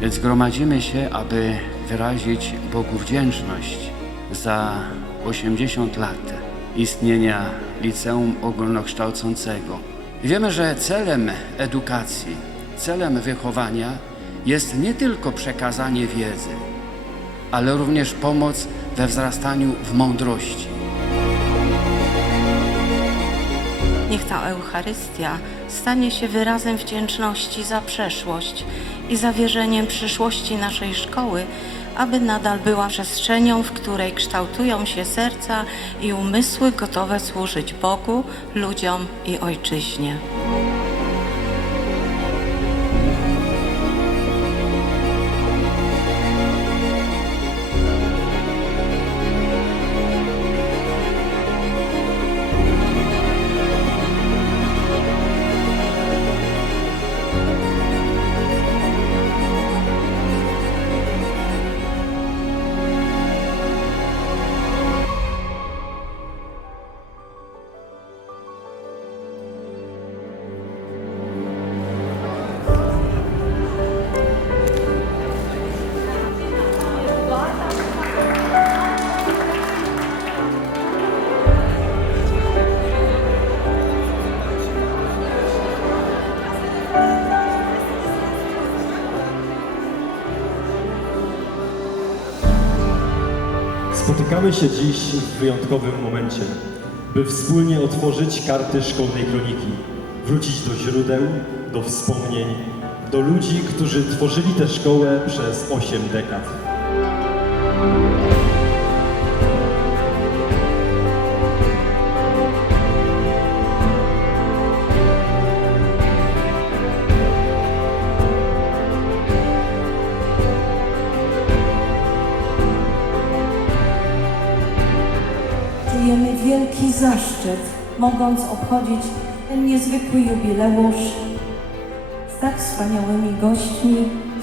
Więc gromadzimy się, aby wyrazić Bogu wdzięczność za 80 lat istnienia Liceum Ogólnokształcącego. Wiemy, że celem edukacji, celem wychowania jest nie tylko przekazanie wiedzy, ale również pomoc we wzrastaniu w mądrości. Niech ta Eucharystia stanie się wyrazem wdzięczności za przeszłość i zawierzeniem przyszłości naszej szkoły, aby nadal była przestrzenią, w której kształtują się serca i umysły gotowe służyć Bogu, ludziom i Ojczyźnie. Spotykamy się dziś w wyjątkowym momencie, by wspólnie otworzyć karty szkolnej kroniki, wrócić do źródeł, do wspomnień, do ludzi, którzy tworzyli tę szkołę przez 8 dekad. Wielki zaszczyt, mogąc obchodzić ten niezwykły jubileusz z tak wspaniałymi gośćmi,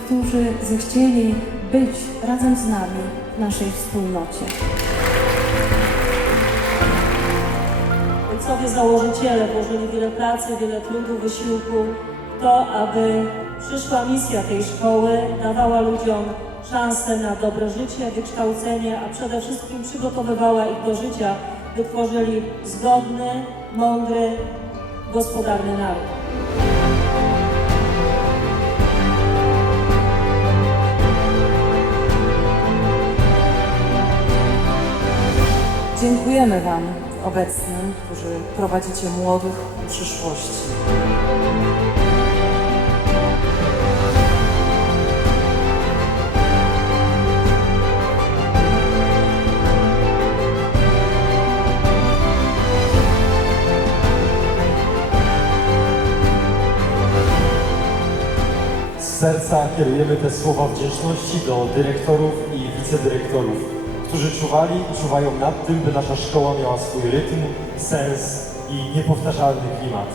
którzy zechcieli być razem z nami w naszej wspólnocie. Ojcowie założyciele włożyli wiele pracy, wiele trudu, wysiłku w to, aby przyszła misja tej szkoły dawała ludziom szansę na dobre życie, wykształcenie, a przede wszystkim przygotowywała ich do życia, by tworzyli zgodny, mądry, gospodarny naród. Dziękujemy Wam obecnym, którzy prowadzicie młodych przyszłości. Serca kierujemy te słowa wdzięczności do dyrektorów i wicedyrektorów, którzy czuwali i czuwają nad tym, by nasza szkoła miała swój rytm, sens i niepowtarzalny klimat.